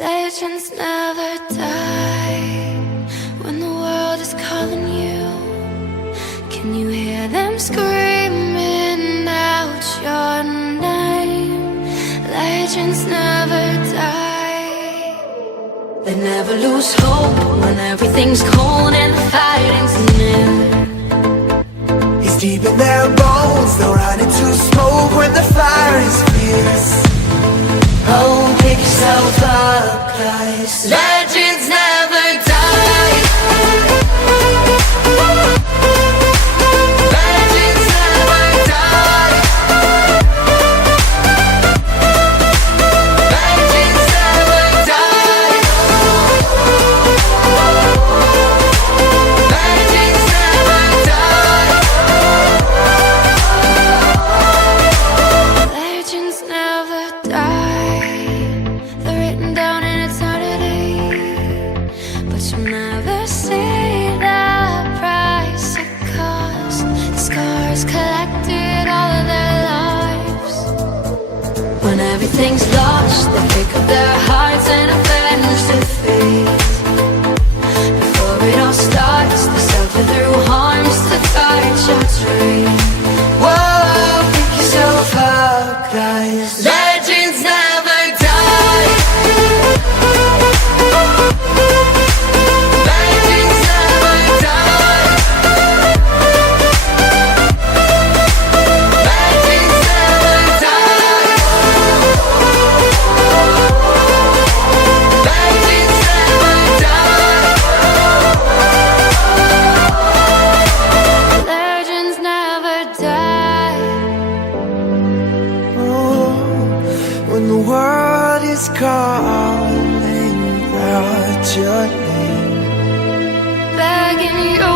Legends never die. When the world is calling you, can you hear them screaming out your name? Legends never die. They never lose hope when everything's cold and the fighting's near. It's deep in their bones, they'll run into smoke when the fire is fierce. Oh, pick yourself up, guys. Legends never die. Legends never die. Legends never die. Legends never die. Legends never die. They're written down in eternity, but you'll never see the price it cost. Scars collected all of their lives. When everything's lost, they pick up their hearts and avenge defeat. Before it all starts, they suffer through harms to touch a tree. Whoa, pick yourself up, guys. Legends never die. Legends never die. Legends never die. Legends never die. Legends never die. Oh, when the world is calling out your name, Begging you